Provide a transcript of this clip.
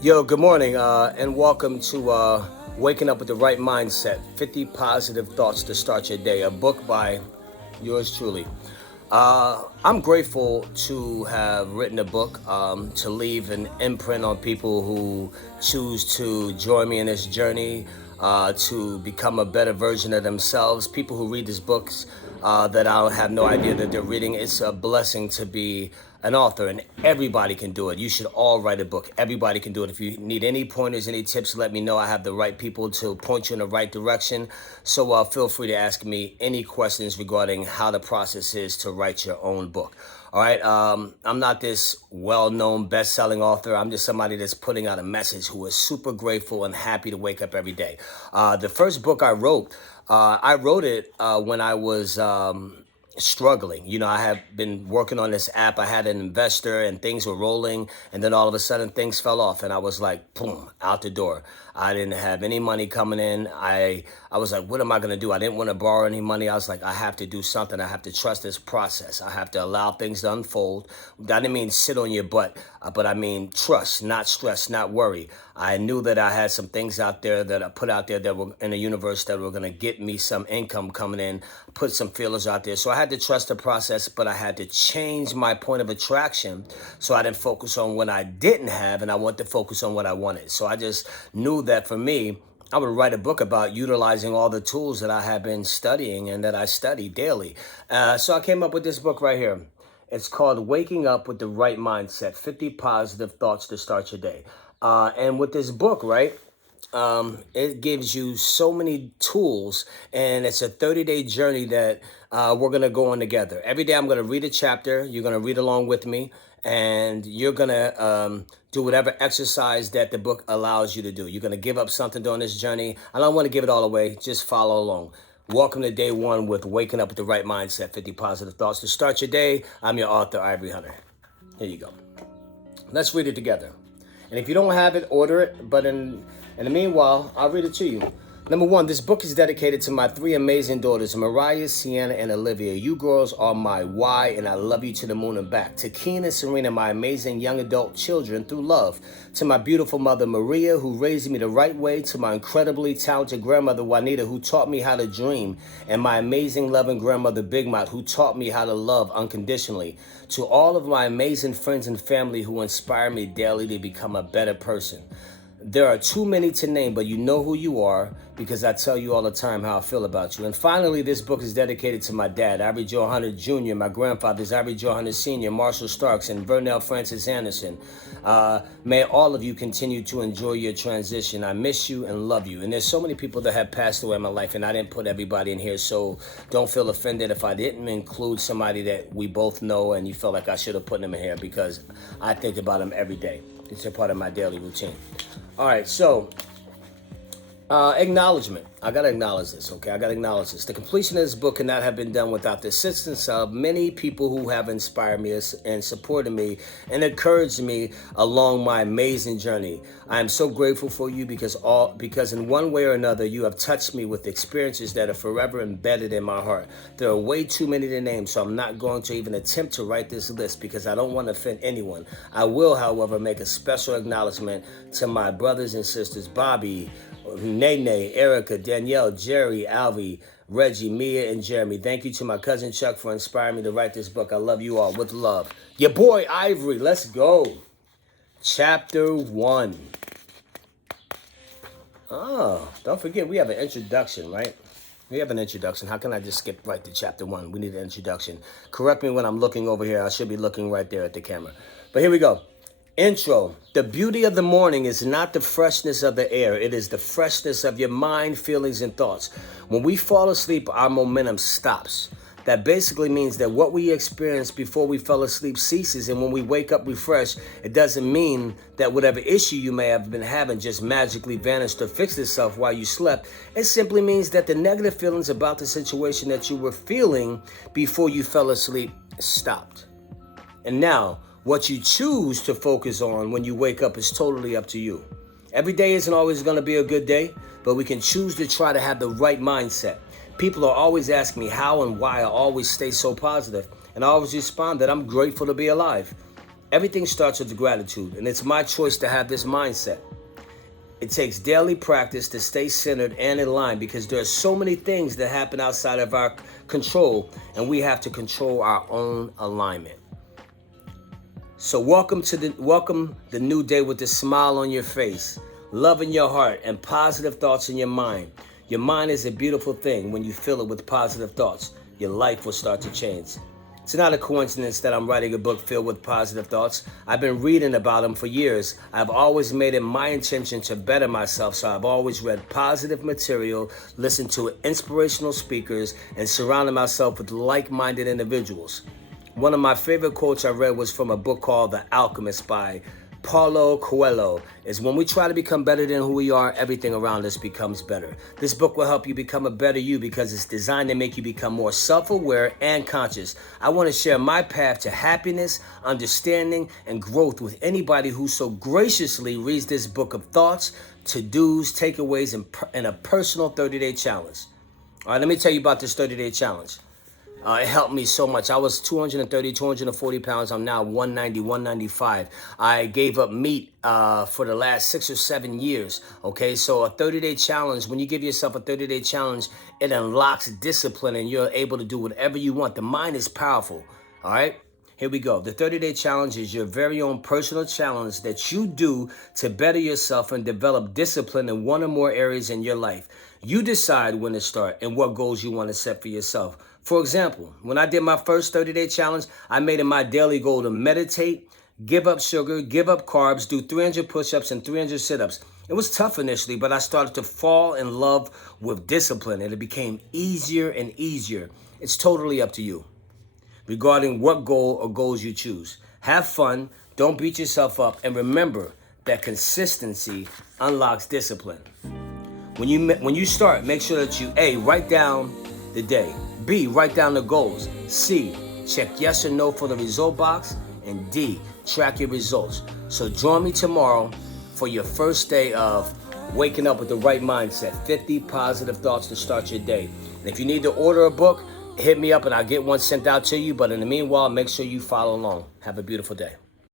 Yo, good morning, and welcome to Waking Up with the Right Mindset 50 Positive Thoughts to Start Your Day, a book by yours truly. I'm grateful to have written a book to leave an imprint on people who choose to join me in this journey to become a better version of themselves. People who read these books that I have no idea that they're reading. It's a blessing to be an author, and everybody can do it. You should all write a book. Everybody can do it. If you need any pointers, any tips, let me know. I have the right people to point you in the right direction. So feel free to ask me any questions regarding how the process is to write your own book. All right. I'm not this well-known best-selling author. I'm just somebody that's putting out a message who is super grateful and happy to wake up every day. The first book I wrote it when I was struggling. I have been working on this app. I had an investor and things were rolling, and then all of a sudden things fell off and I was like, boom, out the door. I didn't have any money coming in. I was like, what am I going to do? I didn't want to borrow any money. I was like, I have to do something. I have to trust this process. I have to allow things to unfold. I didn't mean sit on your butt, but I mean trust, not stress, not worry. I knew that I had some things out there that I put out there that were in the universe that were going to get me some income coming in, put some feelers out there. So I had to trust the process, but I had to change my point of attraction so I didn't focus on what I didn't have, and I want to focus on what I wanted. So I just knew that for me, I would write a book about utilizing all the tools that I have been studying and that I study daily. So I came up with this book right here. It's called Waking Up with the Right Mindset, 50 Positive Thoughts to Start Your Day. And with this book, right, it gives you so many tools, and it's a 30-day journey that we're going to go on together. Every day I'm going to read a chapter. You're going to read along with me, and you're going to do whatever exercise that the book allows you to do. You're going to give up something during this journey. I don't want to give it all away. Just follow along. Welcome to day one with Waking Up with the Right Mindset, 50 Positive Thoughts to Start Your Day. I'm your author, Ivory Hunter. Here you go. Let's read it together. And if you don't have it, order it. But in the meanwhile, I'll read it to you. Number one, this book is dedicated to my three amazing daughters, Mariah, Sienna, and Olivia. You girls are my why, and I love you to the moon and back. To Keen and Serena, my amazing young adult children, through love. To my beautiful mother, Maria, who raised me the right way. To my incredibly talented grandmother, Juanita, who taught me how to dream. And my amazing, loving grandmother, Big Mouth, who taught me how to love unconditionally. To all of my amazing friends and family who inspire me daily to become a better person. There are too many to name, but you know who you are because I tell you all the time how I feel about you. And finally, this book is dedicated to my dad, Ivory Joe Hunter Jr., my grandfathers, Ivory Joe Hunter Sr., Marshall Starks, and Vernell Francis Anderson. May all of you continue to enjoy your transition. I miss you and love you. And there's so many people that have passed away in my life, and I didn't put everybody in here, so don't feel offended if I didn't include somebody that we both know and you felt like I should have put them in here, because I think about them every day. It's a part of my daily routine. All right, so acknowledgement. I got to acknowledge this, okay? I got to acknowledge this. The completion of this book could not have been done without the assistance of many people who have inspired me and supported me and encouraged me along my amazing journey. I am so grateful for you because in one way or another, you have touched me with experiences that are forever embedded in my heart. There are way too many to name, so I'm not going to even attempt to write this list because I don't want to offend anyone. I will, however, make a special acknowledgement to my brothers and sisters, Bobby, Nene, Erica, Danielle, Jerry, Alvy, Reggie, Mia, and Jeremy. Thank you to my cousin Chuck for inspiring me to write this book. I love you all with love. Your boy Ivory, let's go. Chapter 1. Oh, don't forget we have an introduction, right? We have an introduction. How can I just skip right to chapter 1? We need an introduction. Correct me when I'm looking over here. I should be looking right there at the camera. But here we go. Intro. The beauty of the morning is not the freshness of the air. It is the freshness of your mind, feelings, and thoughts. When we fall asleep, our momentum stops. That basically means that what we experienced before we fell asleep ceases, and when we wake up refreshed, it doesn't mean that whatever issue you may have been having just magically vanished or fixed itself while you slept. It simply means that the negative feelings about the situation that you were feeling before you fell asleep stopped. And now, what you choose to focus on when you wake up is totally up to you. Every day isn't always going to be a good day, but we can choose to try to have the right mindset. People are always asking me how and why I always stay so positive, and I always respond that I'm grateful to be alive. Everything starts with gratitude, and it's my choice to have this mindset. It takes daily practice to stay centered and in line because there are so many things that happen outside of our control, and we have to control our own alignment. So welcome the new day with a smile on your face, love in your heart, and positive thoughts in your mind. Your mind is a beautiful thing. When you fill it with positive thoughts, your life will start to change. It's not a coincidence that I'm writing a book filled with positive thoughts. I've been reading about them for years. I've always made it my intention to better myself, so I've always read positive material, listened to inspirational speakers, and surrounded myself with like-minded individuals. One of my favorite quotes I read was from a book called The Alchemist by Paulo Coelho. Is when we try to become better than who we are, everything around us becomes better. This book will help you become a better you because it's designed to make you become more self-aware and conscious. I want to share my path to happiness, understanding, and growth with anybody who so graciously reads this book of thoughts, to-dos, takeaways, and a personal 30-day challenge. All right, let me tell you about this 30-day challenge. It helped me so much. I was 230, 240 pounds. I'm now 190, 195. I gave up meat for the last 6 or 7 years. Okay, so a 30-day challenge, when you give yourself a 30-day challenge, it unlocks discipline and you're able to do whatever you want. The mind is powerful. All right, here we go. The 30-day challenge is your very own personal challenge that you do to better yourself and develop discipline in one or more areas in your life. You decide when to start and what goals you want to set for yourself. For example, when I did my first 30-day challenge, I made it my daily goal to meditate, give up sugar, give up carbs, do 300 push-ups and 300 sit-ups. It was tough initially, but I started to fall in love with discipline, and it became easier and easier. It's totally up to you regarding what goal or goals you choose. Have fun, don't beat yourself up, and remember that consistency unlocks discipline. When you start, make sure that you, A, write down the day. B, write down the goals. C, check yes or no for the result box. And D, track your results. So join me tomorrow for your first day of waking up with the right mindset. 50 positive thoughts to start your day. And if you need to order a book, hit me up and I'll get one sent out to you. But in the meanwhile, make sure you follow along. Have a beautiful day.